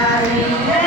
Amen.